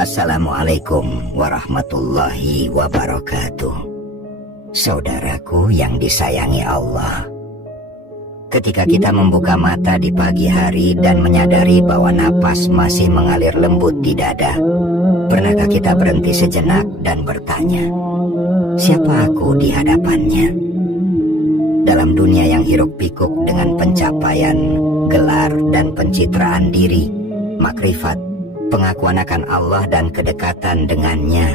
Assalamualaikum warahmatullahi wabarakatuh. Saudaraku yang disayangi Allah, ketika kita membuka mata di pagi hari dan menyadari bahwa napas masih mengalir lembut di dada, pernahkah kita berhenti sejenak dan bertanya, siapa aku di hadapannya? Dalam dunia yang hiruk pikuk dengan pencapaian, gelar, dan pencitraan diri, makrifat, pengakuan akan Allah dan kedekatan dengannya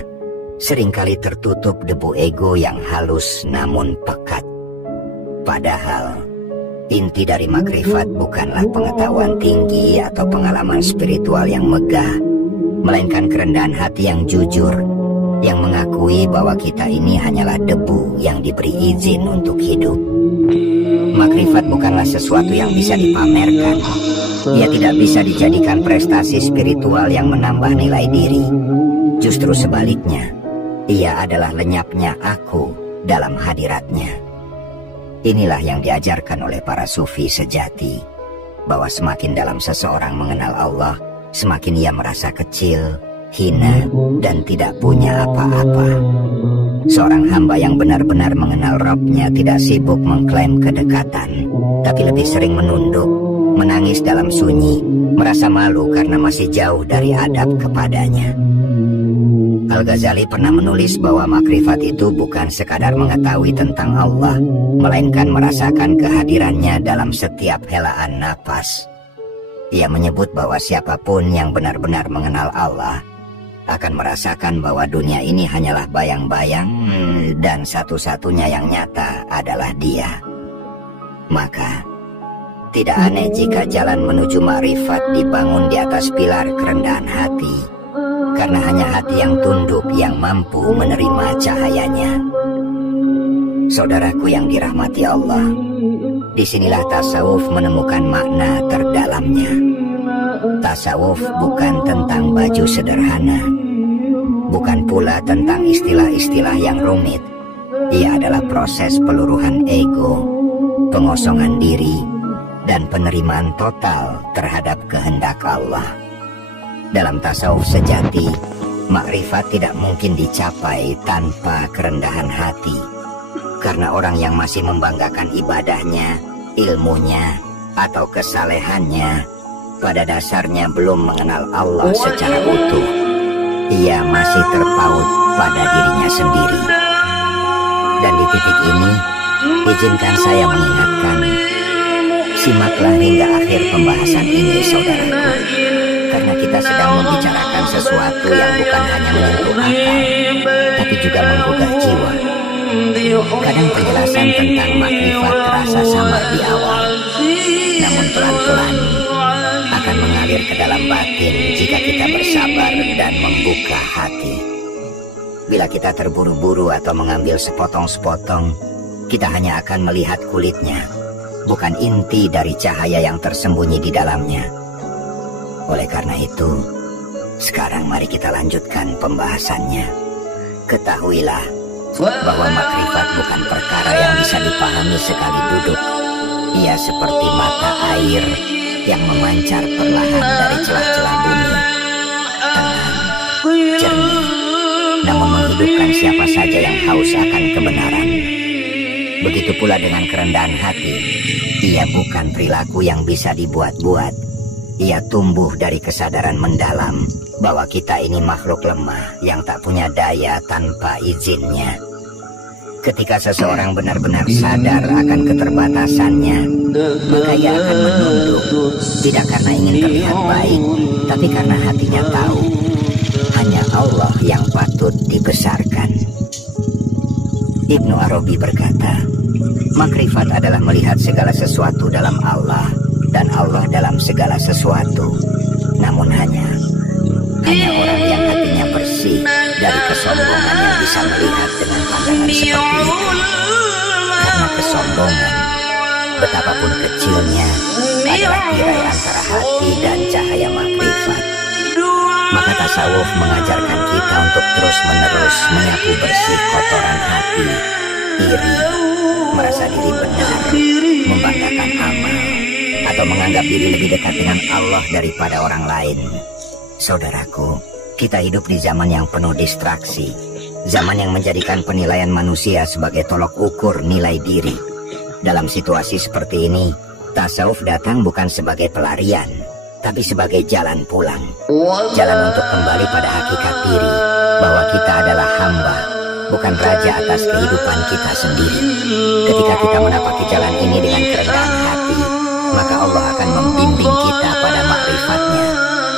seringkali tertutup debu ego yang halus namun pekat. Padahal inti dari makrifat bukanlah pengetahuan tinggi atau pengalaman spiritual yang megah, melainkan kerendahan hati yang jujur, yang mengakui bahwa kita ini hanyalah debu yang diberi izin untuk hidup. Makrifat bukanlah sesuatu yang bisa dipamerkan. Ia tidak bisa dijadikan prestasi spiritual yang menambah nilai diri. Justru sebaliknya, ia adalah lenyapnya aku dalam hadiratnya. Inilah yang diajarkan oleh para sufi sejati, bahwa semakin dalam seseorang mengenal Allah, semakin ia merasa kecil, hina, dan tidak punya apa-apa. Seorang hamba yang benar-benar mengenal Rabb-nya tidak sibuk mengklaim kedekatan, tapi lebih sering menunduk, menangis dalam sunyi, merasa malu karena masih jauh dari adab kepadanya. Al-Ghazali pernah menulis bahwa makrifat itu bukan sekadar mengetahui tentang Allah, melainkan merasakan kehadirannya dalam setiap helaan napas. Ia menyebut bahwa siapapun yang benar-benar mengenal Allah akan merasakan bahwa dunia ini hanyalah bayang-bayang dan satu-satunya yang nyata adalah Dia. Maka tidak aneh jika jalan menuju makrifat dibangun di atas pilar kerendahan hati, karena hanya hati yang tunduk yang mampu menerima cahayanya. Saudaraku yang dirahmati Allah, disinilah tasawuf menemukan makna terdalamnya. Tasawuf bukan tentang baju sederhana, bukan pula tentang istilah-istilah yang rumit. Ia adalah proses peluruhan ego, pengosongan diri, dan penerimaan total terhadap kehendak Allah. Dalam tasawuf sejati, makrifat tidak mungkin dicapai tanpa kerendahan hati, karena orang yang masih membanggakan ibadahnya, ilmunya, atau kesalehannya, pada dasarnya belum mengenal Allah secara utuh. Ia masih terpaut pada dirinya sendiri. Dan di titik ini, izinkan saya mengingatkan, simaklah hingga akhir pembahasan ini, saudaraku, karena kita sedang membicarakan sesuatu yang bukan hanya menyentuh akal, tapi juga menggugah jiwa. Kadang penjelasan tentang makrifat terasa samar di awal, namun pelan-pelan akan mengalir ke dalam batin jika kita bersabar dan membuka hati. Bila kita terburu-buru atau mengambil sepotong-sepotong, kita hanya akan melihat kulitnya, bukan inti dari cahaya yang tersembunyi di dalamnya. Oleh karena itu, sekarang mari kita lanjutkan pembahasannya. Ketahuilah bahwa makrifat bukan perkara yang bisa dipahami sekali duduk. Ia seperti mata air yang memancar perlahan dari celah-celah bumi, tenang, jernih, namun menghidupkan siapa saja yang haus akan kebenaran. Begitu pula dengan kerendahan hati. Ia bukan perilaku yang bisa dibuat-buat. Ia tumbuh dari kesadaran mendalam bahwa kita ini makhluk lemah yang tak punya daya tanpa izinnya. Ketika seseorang benar-benar sadar akan keterbatasannya, maka ia akan menunduk, tidak karena ingin terlihat baik, tapi karena hatinya tahu hanya Allah yang patut dibesarkan. Ibnu Arabi berkata, makrifat adalah melihat segala sesuatu dalam Allah dan Allah dalam segala sesuatu. Namun hanya orang yang hatinya bersih dari kesombongan yang bisa melihat dengan pandangan seperti itu. Karena kesombongan, betapapun kecilnya, adalah tirai antara hati dan cahaya makrifat. Maka tasawuf mengajarkan kita untuk terus-menerus menyapu bersih kotoran hati, iri, merasa diri benar, membanggakan amal, atau menganggap diri lebih dekat dengan Allah daripada orang lain. Saudaraku, kita hidup di zaman yang penuh distraksi, zaman yang menjadikan penilaian manusia sebagai tolok ukur nilai diri. Dalam situasi seperti ini, tasawuf datang bukan sebagai pelarian, tapi sebagai jalan pulang. Jalan untuk kembali pada hakikat diri, bahwa kita adalah hamba, bukan raja atas kehidupan kita sendiri. Ketika kita menapaki jalan ini dengan kerendahan hati, maka Allah akan membimbing kita pada makrifat-Nya,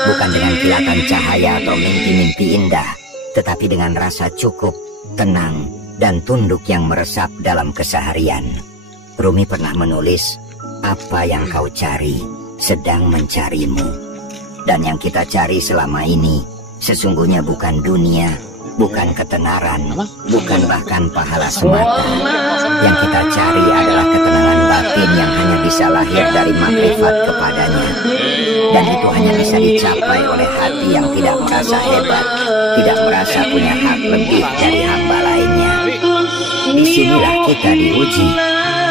bukan dengan kilatan cahaya atau mimpi-mimpi indah, tetapi dengan rasa cukup, tenang, dan tunduk yang meresap dalam keseharian. Rumi pernah menulis, apa yang kau cari sedang mencarimu. Dan yang kita cari selama ini sesungguhnya bukan dunia, bukan ketenaran, bukan bahkan pahala semata. Yang kita cari adalah ketenangan batin yang hanya bisa lahir dari makrifat kepadanya. Dan itu hanya bisa dicapai oleh hati yang tidak merasa hebat, tidak merasa punya hak lebih dari hamba lainnya. Disinilah kita diuji.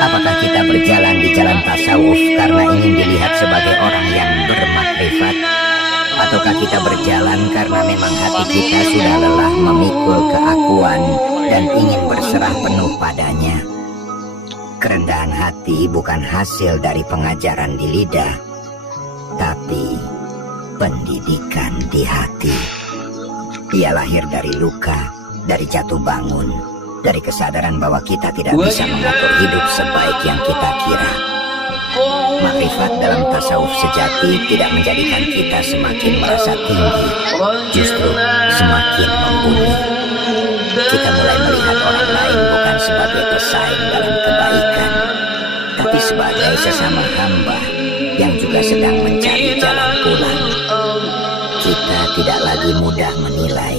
Apakah kita berjalan di jalan tasawuf karena ingin dilihat sebagai orang yang bermakrifat? Ataukah kita berjalan karena memang hati kita sudah lelah memikul keakuan dan ingin berserah penuh padanya? Kerendahan hati bukan hasil dari pengajaran di lidah, tapi pendidikan di hati. Ia lahir dari luka, dari jatuh bangun, dari kesadaran bahwa kita tidak bisa mengatur hidup sebaik yang kita kira. Makrifat dalam tasawuf sejati tidak menjadikan kita semakin merasa tinggi, justru semakin membumi. Kita mulai melihat orang lain bukan sebagai pesaing dalam kebaikan, tapi sebagai sesama hamba yang juga sedang mencari jalan pulang. Kita tidak lagi mudah menilai,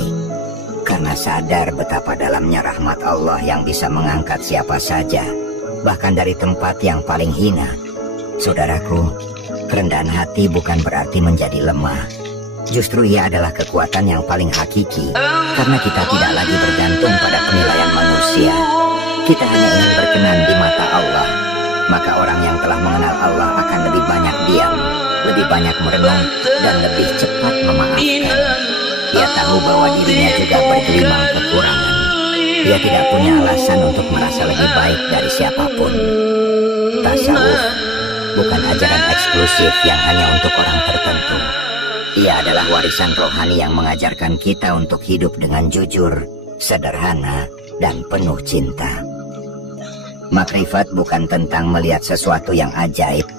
karena sadar betapa dalamnya rahmat Allah yang bisa mengangkat siapa saja, bahkan dari tempat yang paling hina. Saudaraku, kerendahan hati bukan berarti menjadi lemah. Justru ia adalah kekuatan yang paling hakiki, karena kita tidak lagi bergantung pada penilaian manusia. Kita hanya ingin berkenan di mata Allah. Maka orang yang telah mengenal Allah akan lebih banyak diam, lebih banyak merenung, dan lebih cepat memaafkan. Ia tahu bahwa dirinya juga bergelimang kekurangan. Ia tidak punya alasan untuk merasa lebih baik dari siapapun. Tasawuf bukan ajaran eksklusif yang hanya untuk orang tertentu. Ia adalah warisan rohani yang mengajarkan kita untuk hidup dengan jujur, sederhana, dan penuh cinta. Makrifat bukan tentang melihat sesuatu yang ajaib,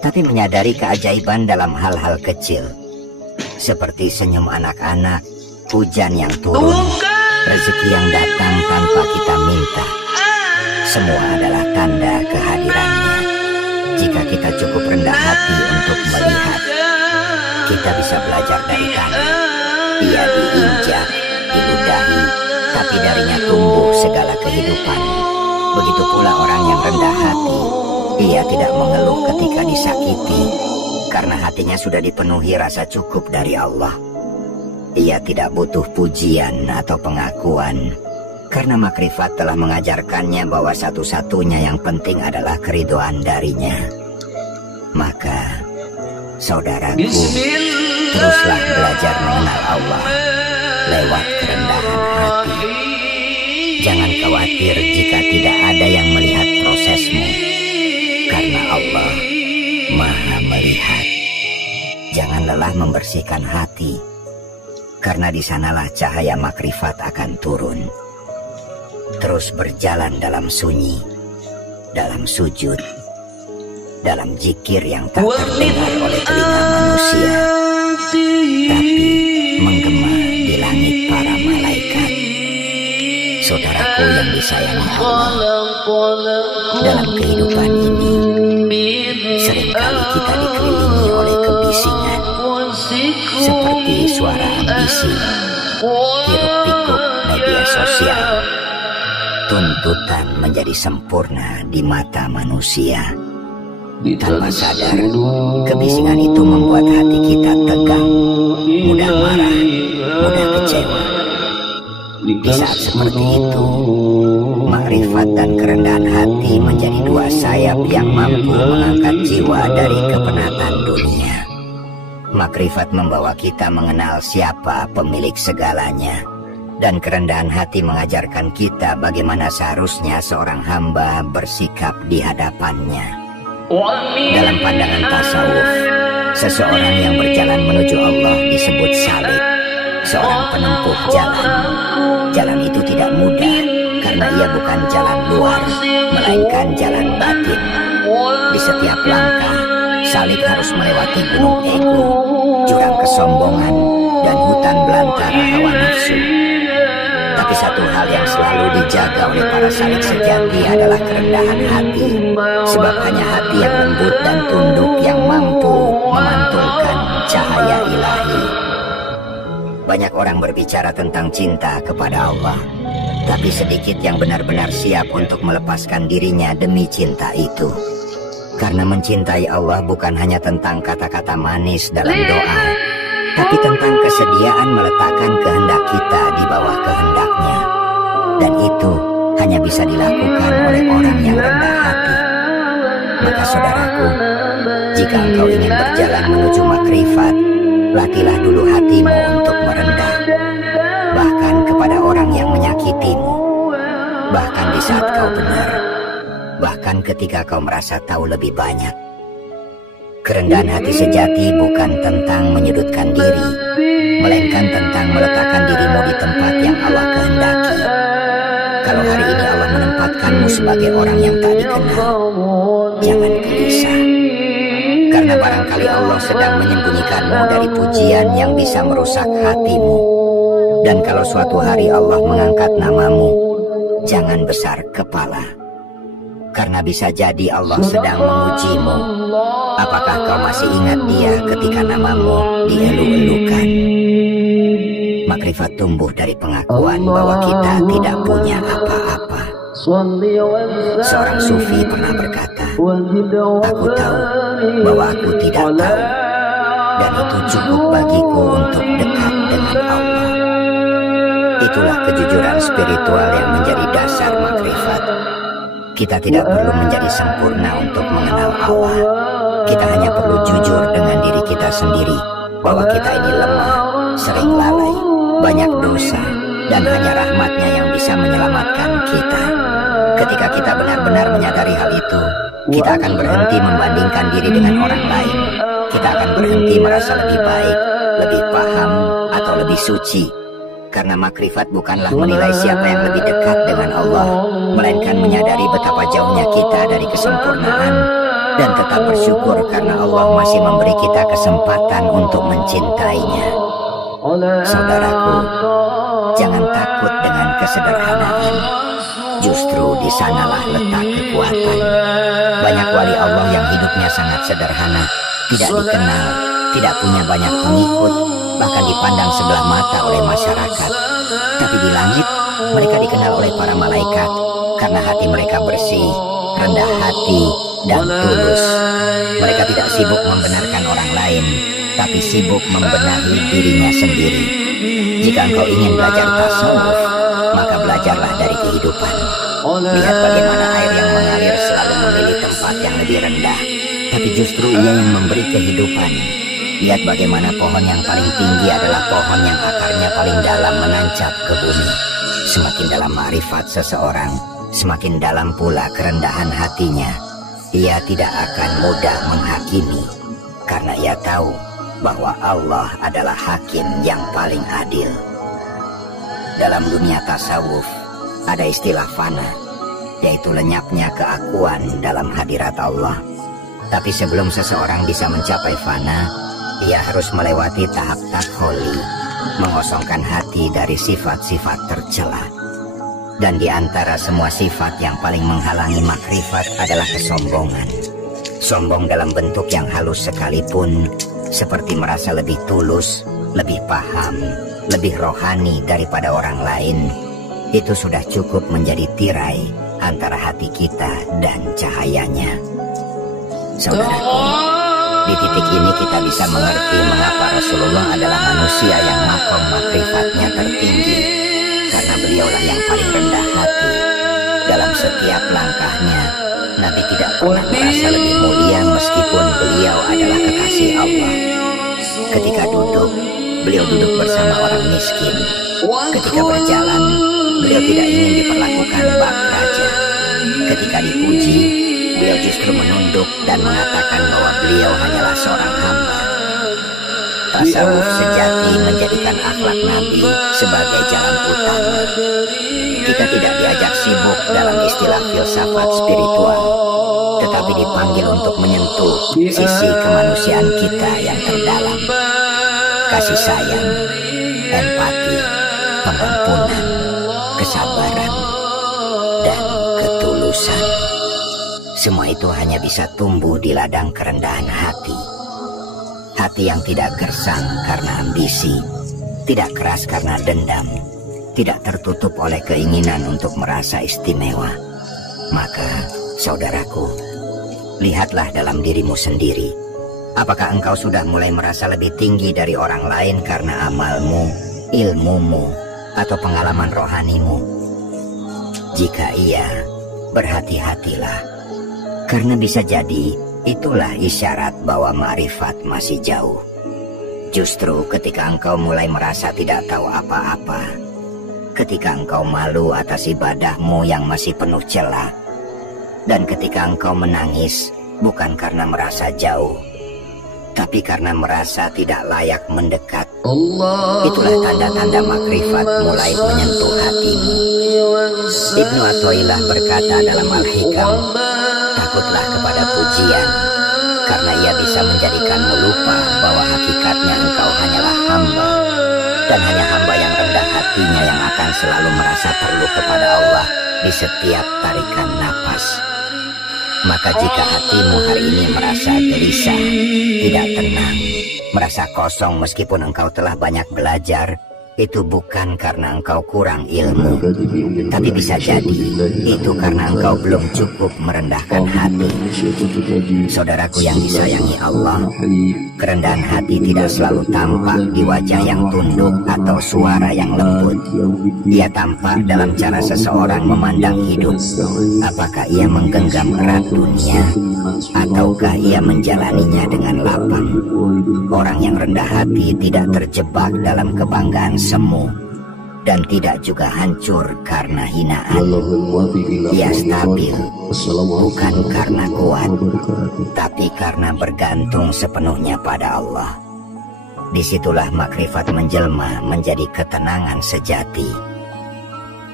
tapi menyadari keajaiban dalam hal-hal kecil, seperti senyum anak-anak, hujan yang turun, rezeki yang datang tanpa kita minta. Semua adalah tanda kehadirannya. Jika kita cukup rendah hati untuk melihat, kita bisa belajar dari tanah. Ia diinjak, diludahi, tapi darinya tumbuh segala kehidupan. Begitu pula orang yang rendah hati. Ia tidak mengeluh ketika disakiti, karena hatinya sudah dipenuhi rasa cukup dari Allah. Ia tidak butuh pujian atau pengakuan, karena makrifat telah mengajarkannya bahwa satu-satunya yang penting adalah keridhaan darinya. Maka, saudaraku, teruslah belajar mengenal Allah lewat kerendahan hati. Jangan khawatir jika tidak ada yang melihat prosesmu, karena Allah Maha Melihat. Jangan lelah membersihkan hati, karena di sanalah cahaya makrifat akan turun. Terus berjalan dalam sunyi, dalam sujud, dalam zikir yang tak terdengar oleh telinga manusia, tapi menggema di langit para malaikat. Saudaraku yang disayangi Allah, dalam kehidupan ini seringkali kita dikelilingi oleh kebisingan, seperti suara ambisi, hiruk-pikuk media sosial, tuntutan menjadi sempurna di mata manusia. Tanpa sadar, kebisingan itu membuat hati kita tegang, mudah marah, mudah kecewa. Di saat seperti itu, makrifat dan kerendahan hati menjadi dua sayap yang mampu mengangkat jiwa dari kepenatan dunia. Makrifat membawa kita mengenal siapa pemilik segalanya. Dan kerendahan hati mengajarkan kita bagaimana seharusnya seorang hamba bersikap di hadapannya. Dalam pandangan tasawuf, seseorang yang berjalan menuju Allah disebut salik, seorang penempuh jalan. Jalan itu tidak mudah, karena ia bukan jalan luar, melainkan jalan batin. Di setiap langkah, salik harus melewati gunung ego, jurang kesombongan, dan hutan belantara hawa nafsu. Tapi satu hal yang selalu dijaga oleh para salik sejati adalah kerendahan hati. Sebab hanya hati yang lembut dan tunduk yang mampu memantulkan cahaya ilahi. Banyak orang berbicara tentang cinta kepada Allah, tapi sedikit yang benar-benar siap untuk melepaskan dirinya demi cinta itu. Karena mencintai Allah bukan hanya tentang kata-kata manis dalam doa, tapi tentang kesediaan meletakkan kehendak kita di bawah kehendaknya. Dan itu hanya bisa dilakukan oleh orang yang rendah hati. Maka saudaraku, jika engkau ingin berjalan menuju makrifat, latihlah dulu hatimu untuk merendah, bahkan kepada orang yang menyakitimu, bahkan di saat kau benar, bahkan ketika kau merasa tahu lebih banyak. Kerendahan hati sejati bukan tentang menyudutkan diri, melainkan tentang meletakkan dirimu di tempat yang Allah kehendaki. Kalau hari ini Allah menempatkanmu sebagai orang yang tak dikenal, jangan gelisah. Karena barangkali Allah sedang menyembunyikanmu dari pujian yang bisa merusak hatimu. Dan kalau suatu hari Allah mengangkat namamu, jangan besar kepala. Karena bisa jadi Allah sedang mengujimu. Apakah kau masih ingat Dia ketika namamu dielu-elukan? Makrifat tumbuh dari pengakuan bahwa kita tidak punya apa-apa. Seorang sufi pernah berkata, "Aku tahu bahwa aku tidak tahu, dan itu cukup bagiku untuk dekat dengan Allah." Itulah kejujuran spiritual yang menjadi dasar makrifat. Kita tidak perlu menjadi sempurna untuk mengenal Allah. Kita hanya perlu jujur dengan diri kita sendiri bahwa kita ini lemah, sering lalai, banyak dosa, dan hanya rahmat-Nya yang bisa menyelamatkan kita. Ketika kita benar-benar menyadari hal itu, kita akan berhenti membandingkan diri dengan orang lain. Kita akan berhenti merasa lebih baik, lebih paham, atau lebih suci. Karena makrifat bukanlah menilai siapa yang lebih dekat dengan Allah, melainkan menyadari betapa jauhnya kita dari kesempurnaan, dan tetap bersyukur karena Allah masih memberi kita kesempatan untuk mencintainya. Saudaraku, jangan takut dengan kesederhanaan. Justru di sanalah letak kekuatan. Banyak wali Allah yang hidupnya sangat sederhana, tidak dikenal, tidak punya banyak pengikut, bahkan dipandang sebelah mata oleh masyarakat. Tapi di langit, mereka dikenal oleh para malaikat karena hati mereka bersih, rendah hati, dan tulus. Mereka tidak sibuk membenarkan orang lain, tapi sibuk membenahi dirinya sendiri. Jika engkau ingin belajar tasawuf, maka belajarlah dari kehidupan. Lihat bagaimana air yang mengalir selalu memilih tempat yang lebih rendah, tapi justru ia yang memberi kehidupan. Lihat bagaimana pohon yang paling tinggi adalah pohon yang akarnya paling dalam menancap ke bumi. Semakin dalam ma'rifat seseorang, semakin dalam pula kerendahan hatinya. Ia tidak akan mudah menghakimi, karena ia tahu bahwa Allah adalah hakim yang paling adil. Dalam dunia tasawuf, ada istilah fana, yaitu lenyapnya keakuan dalam hadirat Allah. Tapi sebelum seseorang bisa mencapai fana, ia harus melewati tahap takholi, mengosongkan hati dari sifat-sifat tercela. Dan di antara semua sifat yang paling menghalangi makrifat adalah kesombongan. Sombong dalam bentuk yang halus sekalipun, seperti merasa lebih tulus, lebih paham, lebih rohani daripada orang lain, itu sudah cukup menjadi tirai antara hati kita dan cahayanya. Saudaraku, di titik ini kita bisa mengerti mengapa Rasulullah adalah manusia yang makom makrifatnya tertinggi, karena beliaulah yang paling rendah hati. Dalam setiap langkahnya, Nabi tidak pernah merasa lebih mulia meskipun beliau adalah kekasih Allah. Ketika duduk, beliau duduk bersama orang miskin. Ketika berjalan, beliau tidak ingin diperlakukan bak raja. Ketika dipuji, beliau justru menunduk dan mengatakan bahwa beliau hanyalah seorang hamba. Tasawuf sejati menjadikan akhlak Nabi sebagai jalan utama. Kita tidak diajak sibuk dalam istilah filsafat spiritual, tetapi dipanggil untuk menyentuh sisi kemanusiaan kita yang terdalam. Kasih sayang, empati, pengampunan, kesabaran, dan ketulusan. Semua itu hanya bisa tumbuh di ladang kerendahan hati. Hati yang tidak gersang karena ambisi, tidak keras karena dendam, tidak tertutup oleh keinginan untuk merasa istimewa. Maka, saudaraku, lihatlah dalam dirimu sendiri. Apakah engkau sudah mulai merasa lebih tinggi dari orang lain karena amalmu, ilmumu, atau pengalaman rohanimu? Jika iya, berhati-hatilah. Karena bisa jadi itulah isyarat bahwa ma'rifat masih jauh. Justru ketika engkau mulai merasa tidak tahu apa-apa, ketika engkau malu atas ibadahmu yang masih penuh celah, dan ketika engkau menangis bukan karena merasa jauh, tapi karena merasa tidak layak mendekat, itulah tanda-tanda makrifat mulai menyentuh hatimu. Ibnu Athaillah berkata dalam Al-Hikam, takutlah kepada pujian, karena ia bisa menjadikanmu lupa bahwa hakikatnya engkau hanyalah hamba, dan hanya hamba yang rendah hatinya yang akan selalu merasa perlu kepada Allah di setiap tarikan napas. Maka jika hatimu hari ini merasa gelisah, tidak tenang, merasa kosong meskipun engkau telah banyak belajar, itu bukan karena engkau kurang ilmu, tapi bisa jadi itu karena engkau belum cukup merendahkan hati. Saudaraku yang disayangi Allah, kerendahan hati tidak selalu tampak di wajah yang tunduk atau suara yang lembut. Ia tampak dalam cara seseorang memandang hidup. Apakah ia menggenggam erat dunia, ataukah ia menjalaninya dengan lapang? Orang yang rendah hati tidak terjebak dalam kebanggaan semu, dan tidak juga hancur karena hinaan. Ia stabil, bukan karena kuat, tapi karena bergantung sepenuhnya pada Allah. Disitulah makrifat menjelma menjadi ketenangan sejati.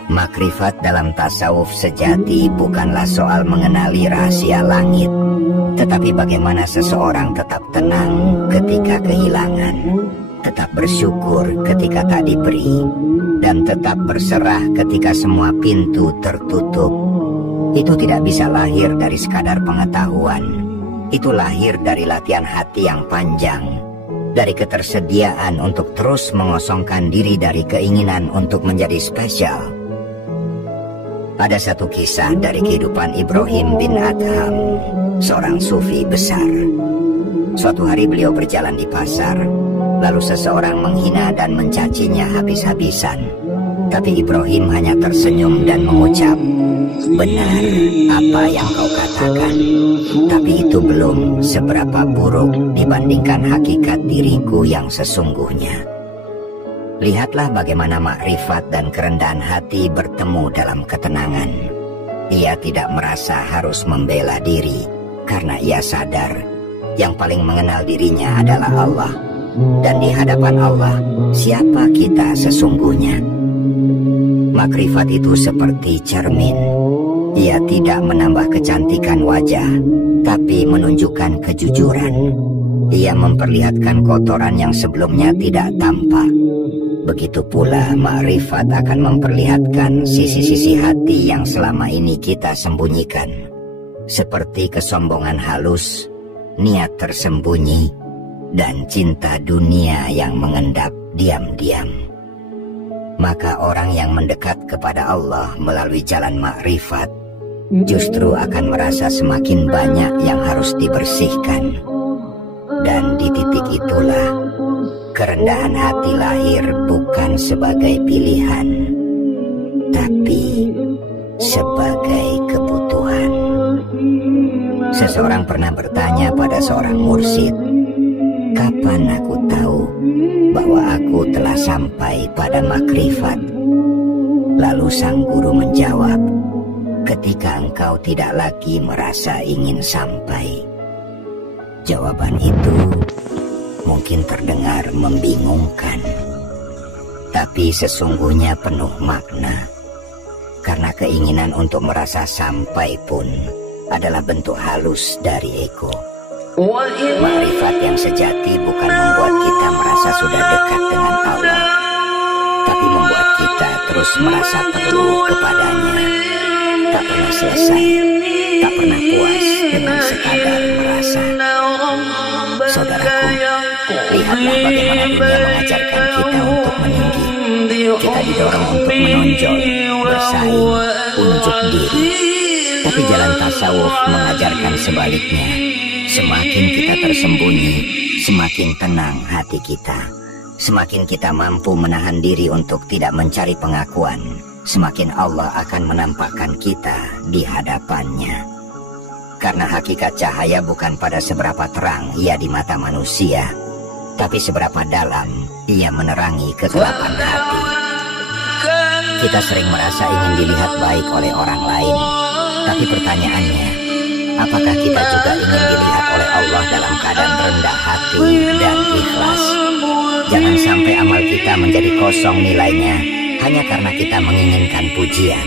Makrifat dalam tasawuf sejati bukanlah soal mengenali rahasia langit, tetapi bagaimana seseorang tetap tenang ketika kehilangan, tetap bersyukur ketika tak diberi, dan tetap berserah ketika semua pintu tertutup. Itu tidak bisa lahir dari sekadar pengetahuan. Itu lahir dari latihan hati yang panjang, dari ketersediaan untuk terus mengosongkan diri dari keinginan untuk menjadi spesial. Ada satu kisah dari kehidupan Ibrahim bin Adham, seorang sufi besar. Suatu hari beliau berjalan di pasar, lalu seseorang menghina dan mencacinya habis-habisan. Tapi Ibrahim hanya tersenyum dan mengucap, "Benar apa yang kau katakan, tapi itu belum seberapa buruk dibandingkan hakikat diriku yang sesungguhnya." Lihatlah bagaimana makrifat dan kerendahan hati bertemu dalam ketenangan. Ia tidak merasa harus membela diri, karena ia sadar yang paling mengenal dirinya adalah Allah. Dan di hadapan Allah, siapa kita sesungguhnya? Makrifat itu seperti cermin. Ia tidak menambah kecantikan wajah, tapi menunjukkan kejujuran. Ia memperlihatkan kotoran yang sebelumnya tidak tampak. Begitu pula makrifat akan memperlihatkan sisi-sisi hati yang selama ini kita sembunyikan, seperti kesombongan halus, niat tersembunyi, dan cinta dunia yang mengendap diam-diam. Maka orang yang mendekat kepada Allah melalui jalan makrifat justru akan merasa semakin banyak yang harus dibersihkan. Dan di titik itulah kerendahan hati lahir bukan sebagai pilihan, tapi sebagai kebutuhan. Seseorang pernah bertanya pada seorang mursyid, kapan aku tahu bahwa aku telah sampai pada makrifat? Lalu sang guru menjawab, ketika engkau tidak lagi merasa ingin sampai. Jawaban itu mungkin terdengar membingungkan, tapi sesungguhnya penuh makna. Karena keinginan untuk merasa sampai pun adalah bentuk halus dari ego. Makrifat yang sejati bukan membuat kita merasa sudah dekat dengan Allah, tapi membuat kita terus merasa perlu kepadanya. Tak pernah selesai, tak pernah puas dengan sekadar merasa. Saudaraku, lihatlah bagaimana dunia mengajarkan kita untuk meninggi. Kita didorong untuk menonjol, bersaing, unjuk diri. Tapi jalan tasawuf mengajarkan sebaliknya. Semakin kita tersembunyi, semakin tenang hati kita. Semakin kita mampu menahan diri untuk tidak mencari pengakuan, semakin Allah akan menampakkan kita di hadapannya. Karena hakikat cahaya bukan pada seberapa terang ia di mata manusia, tapi seberapa dalam ia menerangi kegelapan hati. Kita sering merasa ingin dilihat baik oleh orang lain, tapi pertanyaannya, apakah kita juga ingin dilihat oleh Allah dalam keadaan rendah hati dan ikhlas? Jangan sampai amal kita menjadi kosong nilainya hanya karena kita menginginkan pujian.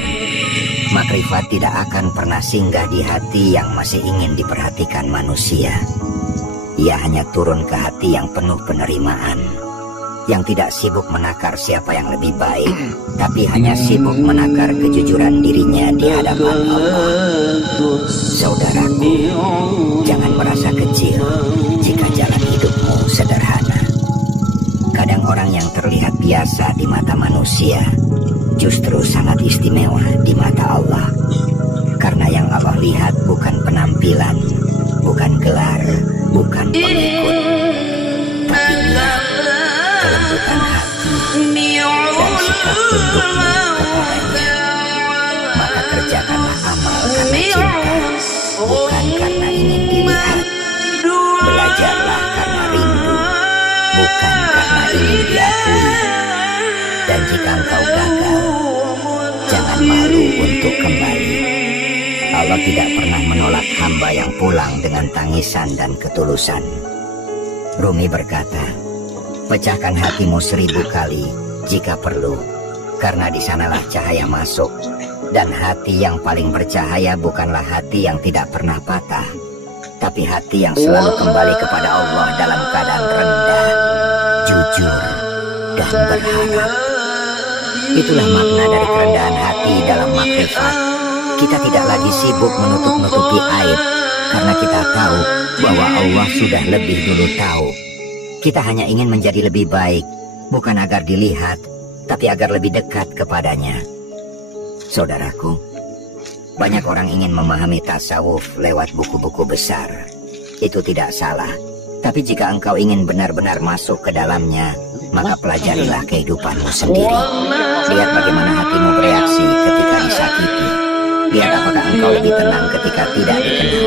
Makrifat tidak akan pernah singgah di hati yang masih ingin diperhatikan manusia. Ia hanya turun ke hati yang penuh penerimaan, yang tidak sibuk menakar siapa yang lebih baik, tapi hanya sibuk menakar kejujuran dirinya di hadapan Allah. Saudaraku, jangan merasa kecil jika jalan hidupmu sederhana. Kadang orang yang terlihat biasa di mata manusia justru sangat istimewa di mata Allah. Karena yang Allah lihat bukan penampilan, bukan gelar, bukan pengikut, tapi niat, kelembutan hati, dan sikap tundukmu kepadanya. Maka kerjakanlah amal karena cinta, bukan karena ingin dilihat. Belajarlah karena rindu, bukan karena ingin diakui. Dan jika engkau gagal, jangan malu untuk kembali. Allah tidak pernah menolak hamba yang pulang dengan tangisan dan ketulusan. Rumi berkata, pecahkan hatimu 1000 kali jika perlu, karena di sanalah cahaya masuk. Dan hati yang paling bercahaya bukanlah hati yang tidak pernah patah, tapi hati yang selalu kembali kepada Allah dalam keadaan rendah, jujur, dan berharap. Itulah makna dari kerendahan hati dalam makrifat. Kita tidak lagi sibuk menutup-nutupi aib, karena kita tahu bahwa Allah sudah lebih dulu tahu. Kita hanya ingin menjadi lebih baik, bukan agar dilihat, tapi agar lebih dekat kepadanya. Saudaraku, banyak orang ingin memahami tasawuf lewat buku-buku besar. Itu tidak salah, tapi jika engkau ingin benar-benar masuk ke dalamnya, maka pelajarilah kehidupanmu sendiri. Lihat bagaimana hatimu bereaksi ketika disakiti. Lihat apakah engkau lebih tenang ketika tidak dikenal.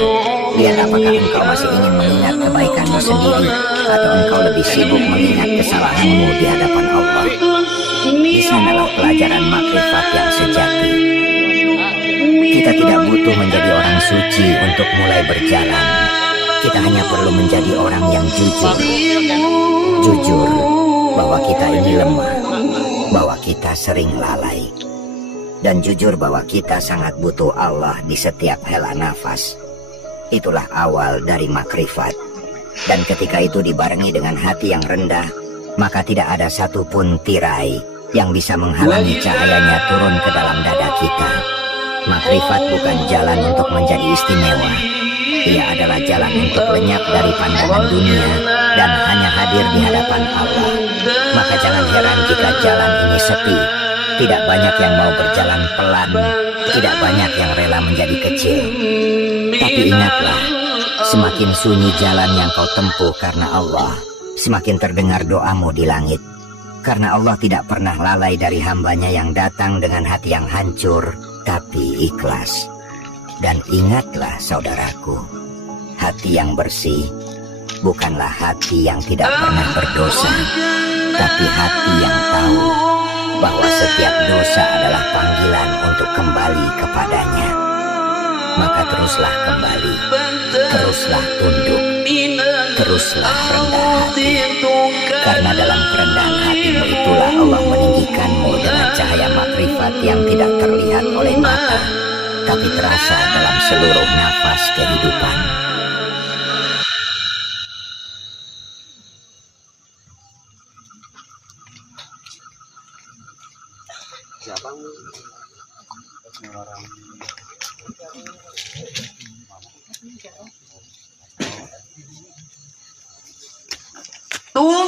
Lihat apakah engkau masih ingin mengingat kebaikanmu sendiri, atau engkau lebih sibuk mengingat kesalahanmu di hadapan Allah. Di sanalah pelajaran makrifat yang sejati. Kita tidak butuh menjadi orang suci untuk mulai berjalan. Kita hanya perlu menjadi orang yang jujur. Jujur bahwa kita ini lemah, bahwa kita sering lalai, dan jujur bahwa kita sangat butuh Allah di setiap hela nafas. Itulah awal dari makrifat. Dan ketika itu dibarengi dengan hati yang rendah, maka tidak ada satupun tirai yang bisa menghalangi cahayanya turun ke dalam dada kita. Makrifat bukan jalan untuk menjadi istimewa. Ia adalah jalan untuk lenyap dari pandangan dunia dan hanya hadir di hadapan Allah. Maka jangan heran jika jalan ini sepi. Tidak banyak yang mau berjalan pelan, tidak banyak yang rela menjadi kecil. Tapi ingatlah, semakin sunyi jalan yang kau tempuh karena Allah, semakin terdengar doamu di langit. Karena Allah tidak pernah lalai dari hambanya yang datang dengan hati yang hancur, tapi ikhlas. Dan ingatlah saudaraku, hati yang bersih bukanlah hati yang tidak pernah berdosa, tapi hati yang tahu bahwa setiap dosa adalah panggilan untuk kembali kepadanya. Maka teruslah kembali, teruslah tunduk, teruslah rendah hati. Karena dalam kerendahan hatimu itulah Allah meninggikanmu dengan cahaya makrifat yang tidak terlihat oleh mata, tapi terasa dalam seluruh nafas kehidupan. Tuh